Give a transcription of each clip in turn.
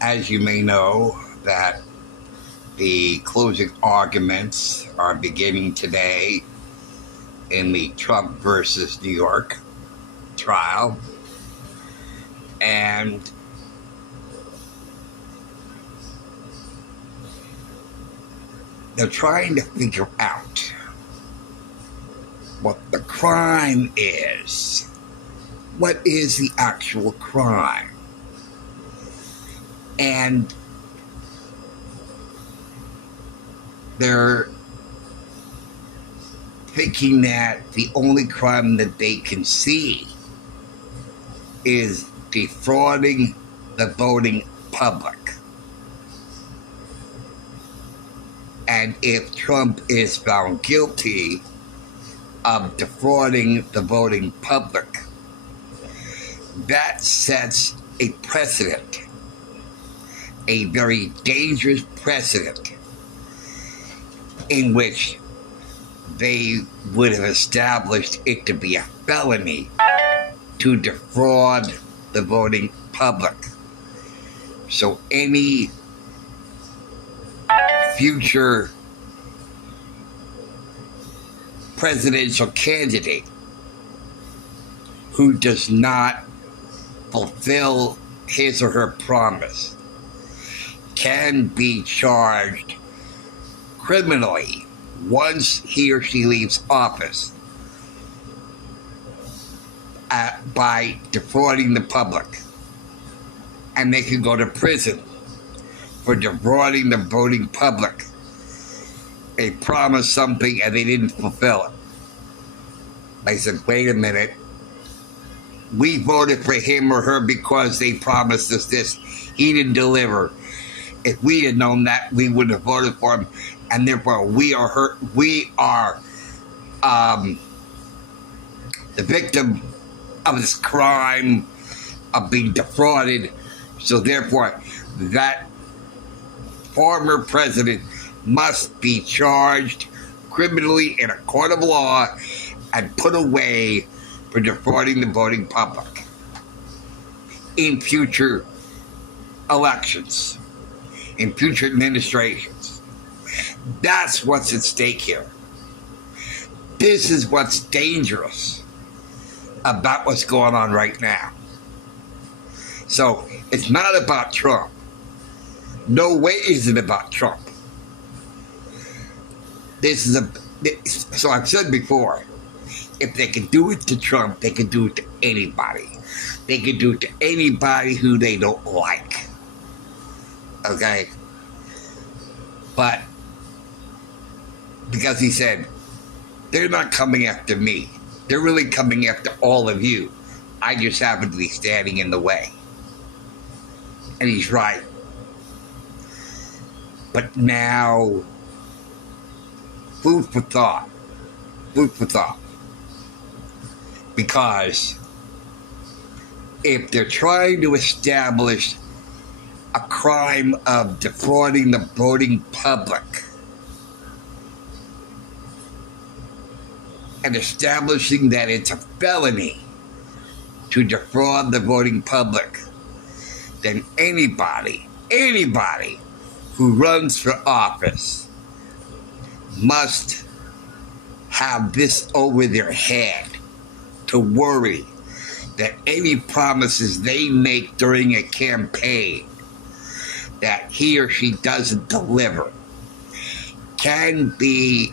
As you may know, that the closing arguments are beginning today in the Trump versus New York trial. And they're trying to figure out what the crime is. What is the actual crime? And they're thinking that the only crime that they can see is defrauding the voting public. And if Trump is found guilty of defrauding the voting public, that sets a precedent, a very dangerous precedent, in which they would have established it to be a felony to defraud the voting public. So any future presidential candidate who does not fulfill his or her promise can be charged criminally once he or she leaves office by defrauding the public. And they can go to prison for defrauding the voting public. They promised something and they didn't fulfill it. They said, wait a minute, we voted for him or her because they promised us this. He didn't deliver. If we had known that, we would have voted for him, and therefore we are the victim of this crime of being defrauded. So therefore, that former president must be charged criminally in a court of law and put away for defrauding the voting public in future elections, in future administrations. That's what's at stake here. This is what's dangerous about what's going on right now. So it's not about Trump. No way is it about Trump. So I've said before, if they can do it to Trump, they can do it to anybody. They can do it to anybody who they don't like. Okay? But because he said, they're not coming after me. They're really coming after all of you. I just happen to be standing in the way. And he's right. But now, food for thought. Food for thought. Because if they're trying to establish a crime of defrauding the voting public and establishing that it's a felony to defraud the voting public, then anybody who runs for office must have this over their head, to worry that any promises they make during a campaign that he or she doesn't deliver can be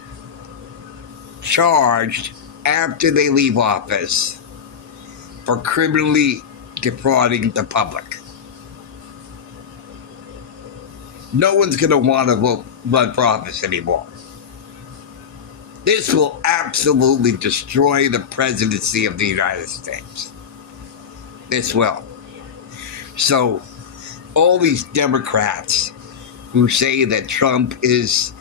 charged after they leave office for criminally defrauding the public. No one's going to want to run for office anymore. This will absolutely destroy the presidency of the United States. This will. So, all these Democrats who say that Trump is,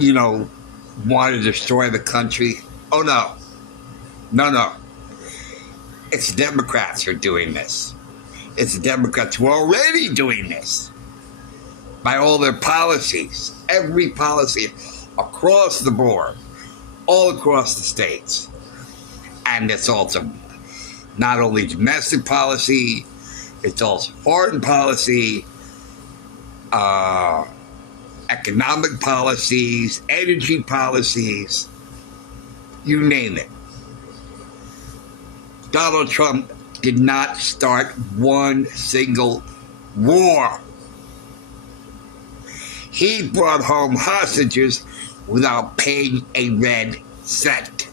want to destroy the country. Oh, no. No. It's Democrats who are doing this. It's the Democrats who are already doing this by all their policies. Every policy across the board, all across the states. And it's also not only domestic policy, it's also foreign policy, economic policies, energy policies, you name it. Donald Trump did not start one single war. He brought home hostages without paying a red cent.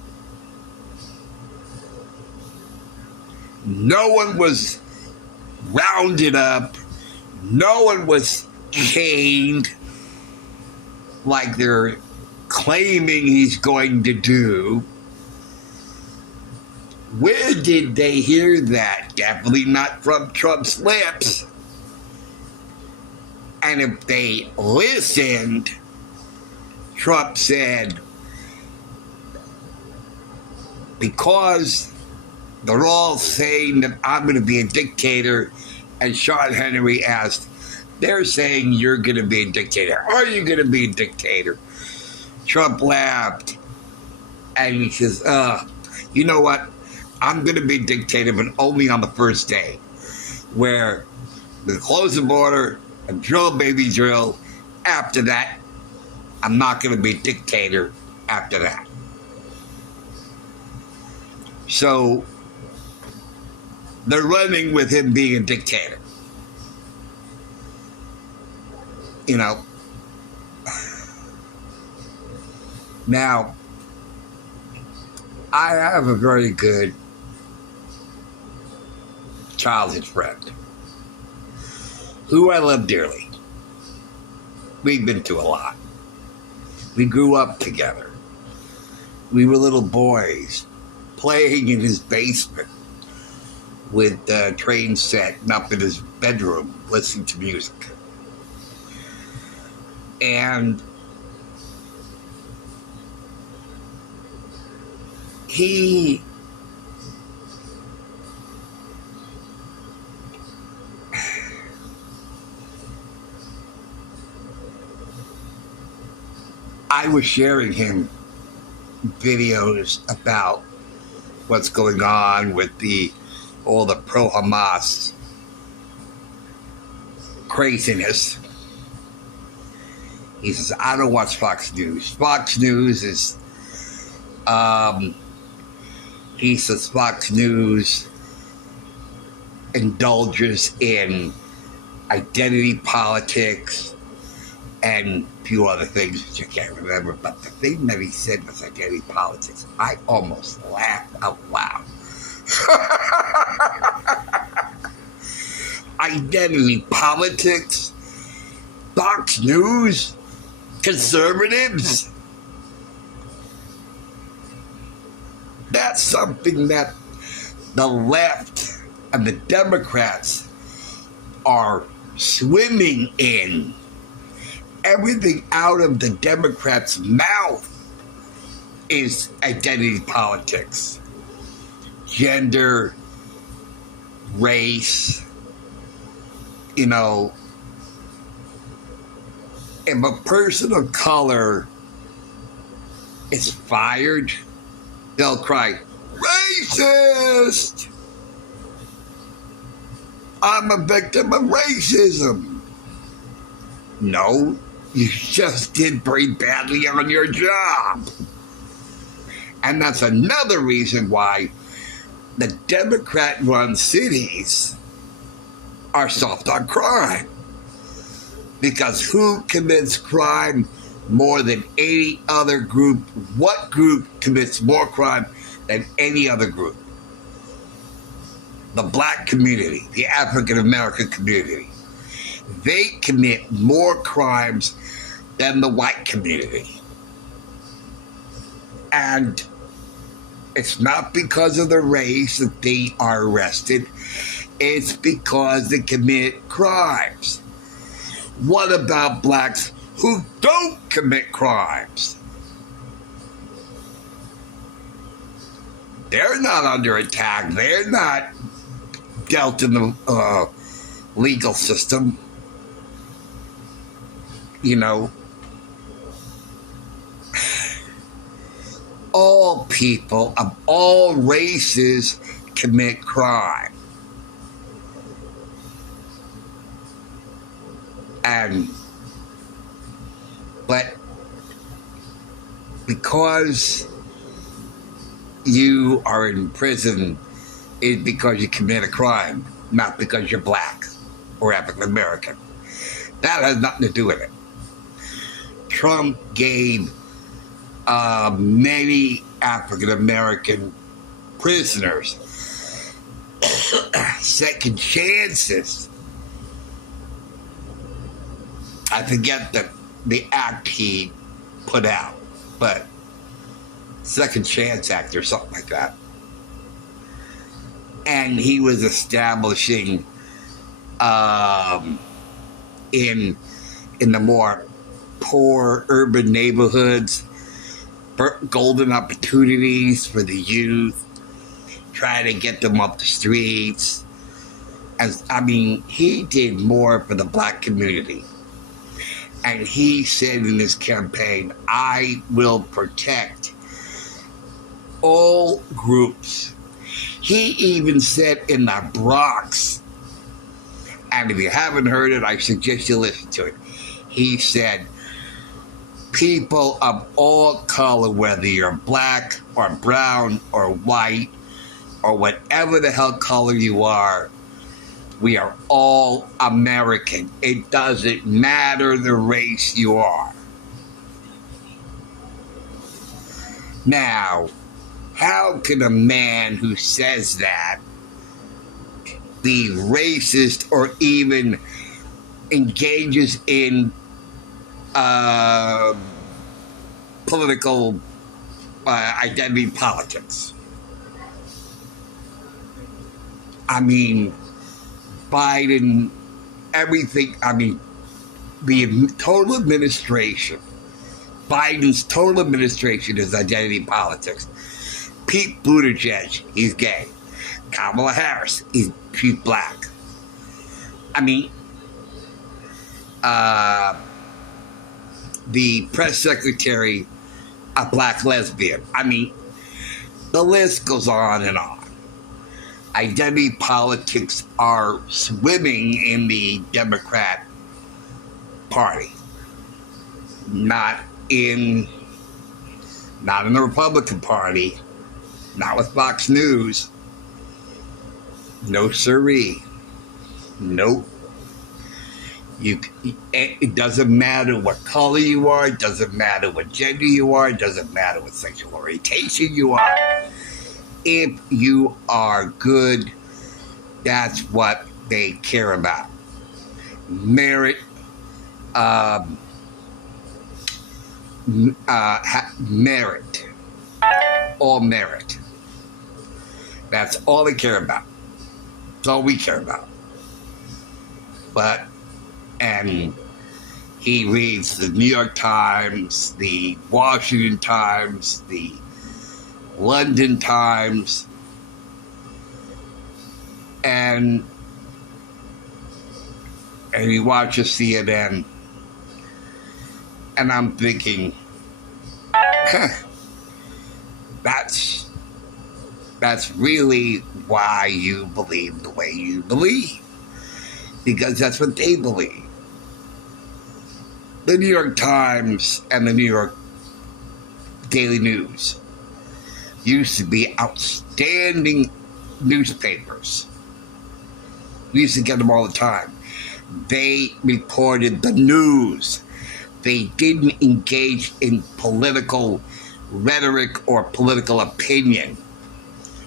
No one was rounded up. No one was chained like they're claiming he's going to do. Where did they hear that? Definitely not from Trump's lips. And if they listened, Trump said, because they're all saying that I'm going to be a dictator, and Sean Henry asked, they're saying you're going to be a dictator. Are you going to be a dictator? Trump laughed, and he says, you know what? I'm going to be a dictator, but only on the first day, where we close the border and drill baby drill. After that, I'm not going to be a dictator after that. So they're running with him being a dictator. You know. Now, I have a very good childhood friend who I love dearly. We've been through a lot. We grew up together. We were little boys playing in his basement with the train set and up in his bedroom listening to music. And I was sharing him videos about what's going on with all the pro-Hamas craziness. He says, I don't watch Fox News. Fox News is, he says Fox News indulges in identity politics and a few other things which I can't remember. But the thing that he said was identity politics. I almost laughed out loud. Identity politics? Fox News? Conservatives? That's something that the left and the Democrats are swimming in. Everything out of the Democrats' mouth is identity politics. Gender, race, you know. If a person of color is fired, they'll cry, racist! I'm a victim of racism. No, you just did pretty badly on your job. And that's another reason why the Democrat-run cities are soft on crime. Because who commits crime more than any other group? What group commits more crime than any other group? The black community, the African American community. They commit more crimes than the white community. And it's not because of the race that they are arrested. It's because they commit crimes. What about blacks who don't commit crimes? They're not under attack. They're not dealt in the legal system. You know, all people of all races commit crime. But because you are in prison is because you commit a crime, not because you're black or African American. That has nothing to do with it. Trump gave many African American prisoners second chances. I forget the act he put out, but Second Chance Act or something like that. And he was establishing in the more poor urban neighborhoods golden opportunities for the youth, trying to get them off the streets. He did more for the black community. And he said in his campaign, I will protect all groups. He even said in the Bronx, and if you haven't heard it, I suggest you listen to it. He said, people of all color, whether you're black or brown or white or whatever the hell color you are, we are all American. It doesn't matter the race you are. Now, how can a man who says that be racist or even engages in political identity politics? Biden, everything, the total administration, Biden's total administration is identity politics. Pete Buttigieg, he's gay. Kamala Harris, she's black. The press secretary, a black lesbian. The list goes on and on. Identity politics are swimming in the Democrat Party, not in the Republican Party, not with Fox News. No siree. Nope. It doesn't matter what color you are. It doesn't matter what gender you are. It doesn't matter what sexual orientation you are. If you are good, that's what they care about. Merit, merit, all merit. That's all they care about. That's all we care about. And he reads the New York Times, the Washington Times, the London Times, and he watches CNN, and I'm thinking, that's really why you believe the way you believe, because that's what they believe. The New York Times and the New York Daily News used to be outstanding newspapers. We used to get them all the time. They reported the news. They didn't engage in political rhetoric or political opinion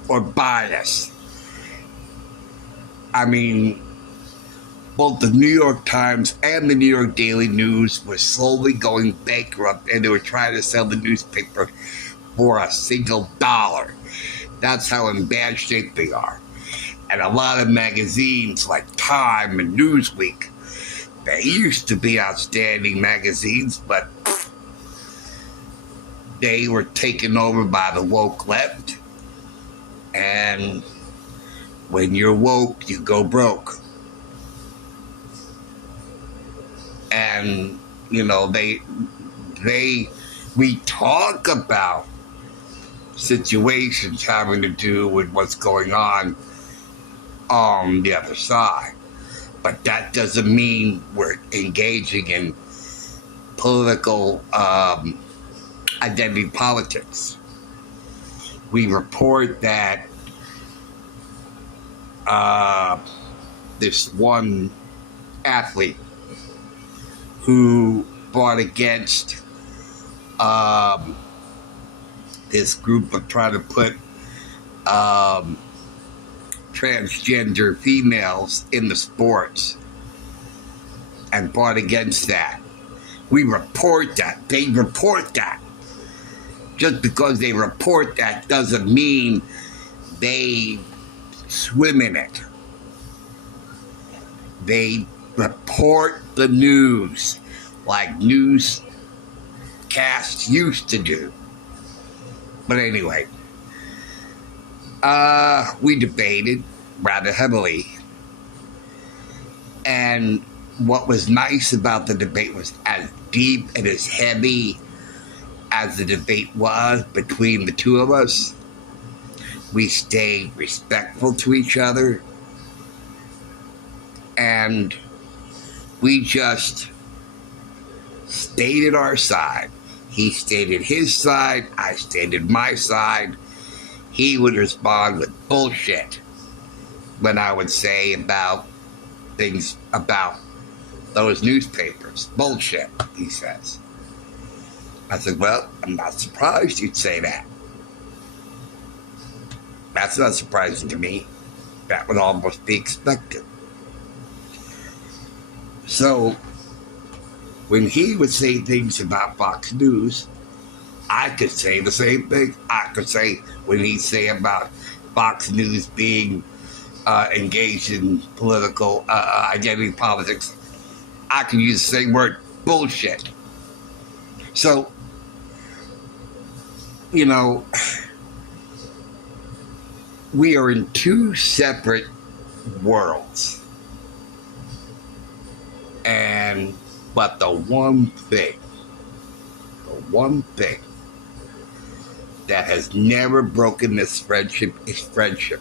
or bias. Both the New York Times and the New York Daily News were slowly going bankrupt, and they were trying to sell the newspaper for a single dollar. That's how in bad shape they are. And a lot of magazines like Time and Newsweek, they used to be outstanding magazines, but they were taken over by the woke left. And when you're woke, you go broke. And, we talk about situations having to do with what's going on the other side. But that doesn't mean we're engaging in political identity politics. We report that this one athlete who fought against this group of trying to put transgender females in the sports and fought against that. We report that. They report that. Just because they report that doesn't mean they swim in it. They report the news like newscasts used to do. But anyway, we debated rather heavily. And what was nice about the debate was as deep and as heavy as the debate was between the two of us, we stayed respectful to each other. And we just stated our side. He stated his side. I stated my side. He would respond with bullshit when I would say about things about those newspapers. Bullshit, he says. I said, well, I'm not surprised you'd say that. That's not surprising to me. That would almost be expected. So, when he would say things about Fox News, I could say the same thing. I could say when he'd say about Fox News being engaged in political identity politics, I could use the same word, bullshit. So, you know, we are in two separate worlds. But the one thing that has never broken this friendship is friendship.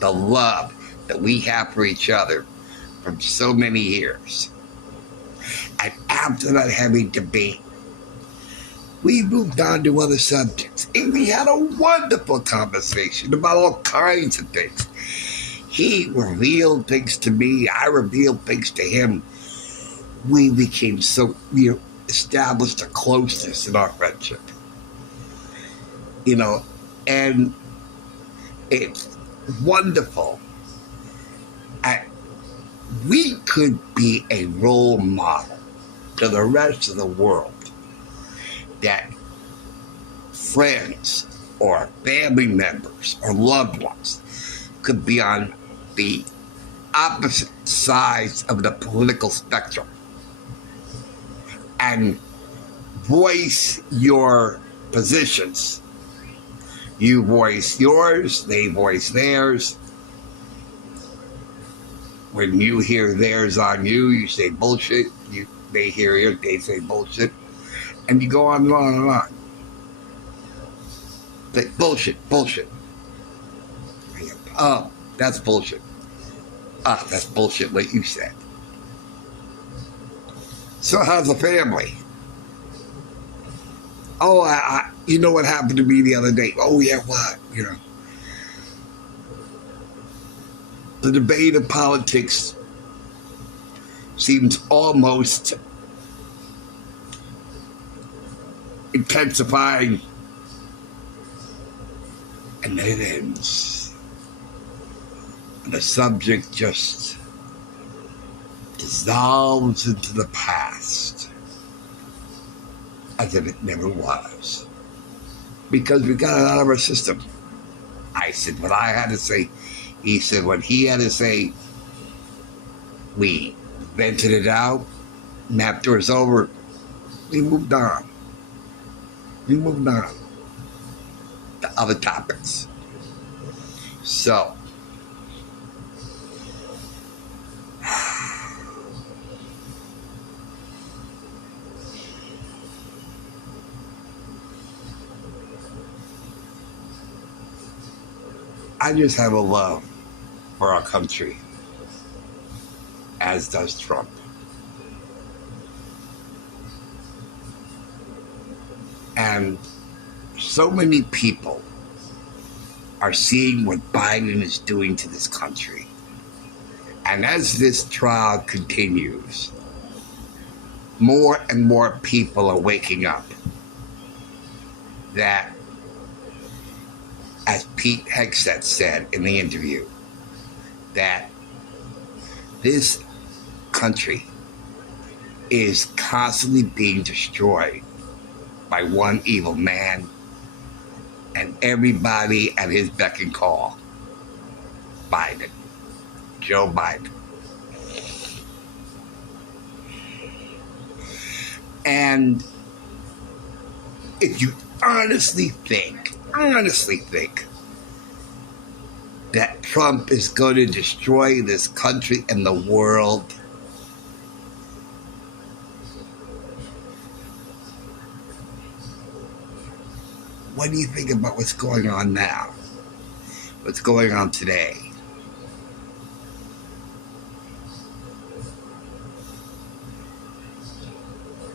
The love that we have for each other from so many years. And after that heavy debate, we moved on to other subjects. And we had a wonderful conversation about all kinds of things. He revealed things to me. I revealed things to him. We became we established a closeness in our friendship. You know, and it's wonderful. We could be a role model to the rest of the world that friends or family members or loved ones could be on the opposite sides of the political spectrum and voice your positions. You voice yours, they voice theirs. When you hear theirs on you, you say bullshit. They hear it, they say bullshit. And you go on and on and on. Like, bullshit. Oh, that's bullshit. That's bullshit what you said. So how's the family? Oh, you know what happened to me the other day? Oh, yeah, what? You know. The debate of politics seems almost intensifying, and then it ends. And the subject just dissolves into the past as if it never was. Because we got it out of our system. I said what I had to say. He said what he had to say. We vented it out. And after it's over, we moved on. We moved on to other topics. So, I just have a love for our country, as does Trump. And so many people are seeing what Biden is doing to this country. And as this trial continues, more and more people are waking up that, as Pete Hegseth said in the interview, that this country is constantly being destroyed by one evil man and everybody at his beck and call. Biden. Joe Biden. And if you honestly think that Trump is going to destroy this country and the world, what do you think about what's going on now? What's going on today?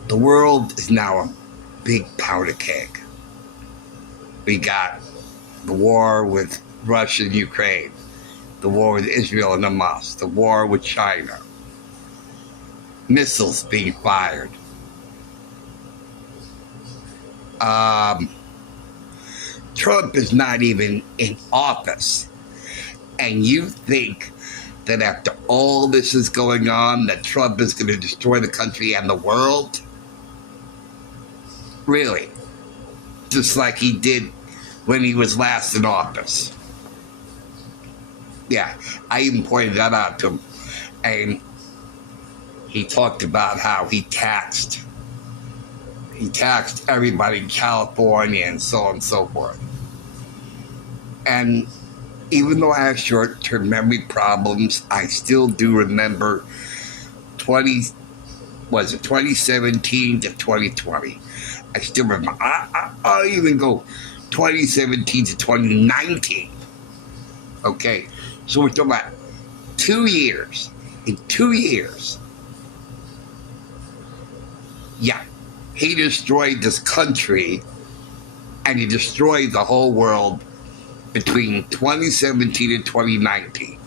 The world is now a big powder keg. We got the war with Russia and Ukraine, the war with Israel and Hamas, the war with China, missiles being fired. Trump is not even in office. And you think that after all this is going on, that Trump is going to destroy the country and the world? Really? Just like he did when he was last in office. Yeah, I even pointed that out to him. And he talked about how he taxed everybody in California and so on and so forth. And even though I have short-term memory problems, I still do remember 2017 to 2020. I still remember. I'll even go 2017 to 2019. Okay, so we're talking about 2 years. In 2 years, yeah, he destroyed this country and he destroyed the whole world between 2017 and 2019.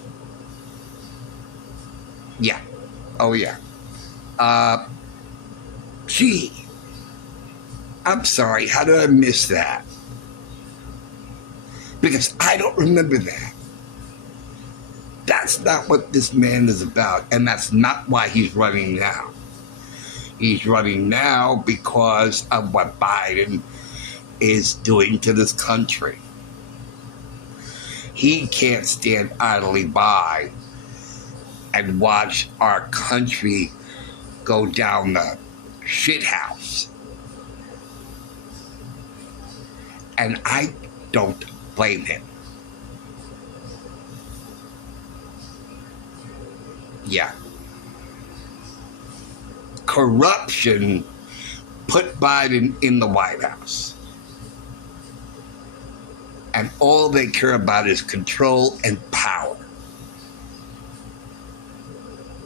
Yeah. Oh, yeah. Gee. I'm sorry. How did I miss that? Because I don't remember that. That's not what this man is about. And that's not why he's running now. He's running now because of what Biden is doing to this country. He can't stand idly by and watch our country go down the shithouse. And I don't blame him. Yeah. Corruption put Biden in the White House. And all they care about is control and power.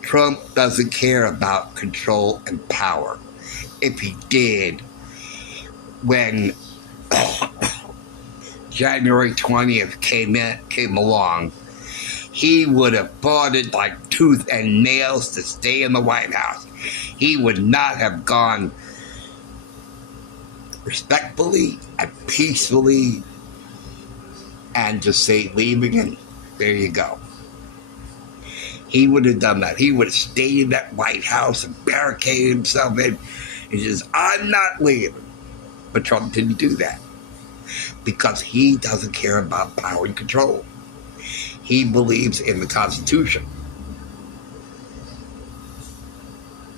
Trump doesn't care about control and power. If he did, when January 20th came along, he would have fought it like tooth and nails to stay in the White House. He would not have gone respectfully and peacefully and just say leaving and there you go. He would have done that. He would have stayed in that White House and barricaded himself in and says, I'm not leaving. But Trump didn't do that because he doesn't care about power and control. He believes in the Constitution.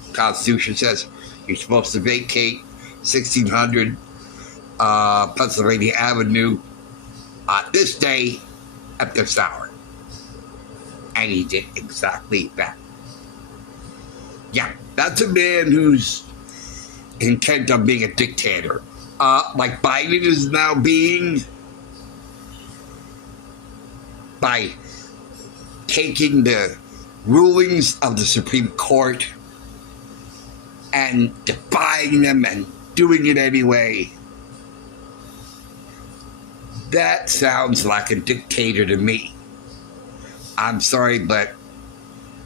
The Constitution says you're supposed to vacate 1600 Pennsylvania Avenue this day at this hour. And he did exactly that. Yeah, that's a man who's intent on being a dictator. Like Biden is now being. by taking the rulings of the Supreme Court and defying them and doing it anyway. That sounds like a dictator to me. I'm sorry, but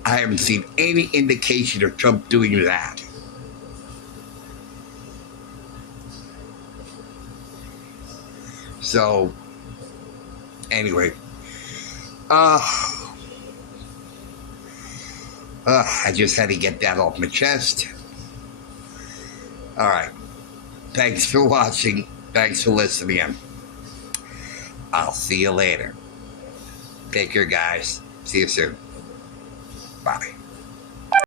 I haven't seen any indication of Trump doing that. So, anyway, I just had to get that off my chest. All right. Thanks for watching. Thanks for listening. I'll see you later. Take care, guys. See you soon. Bye.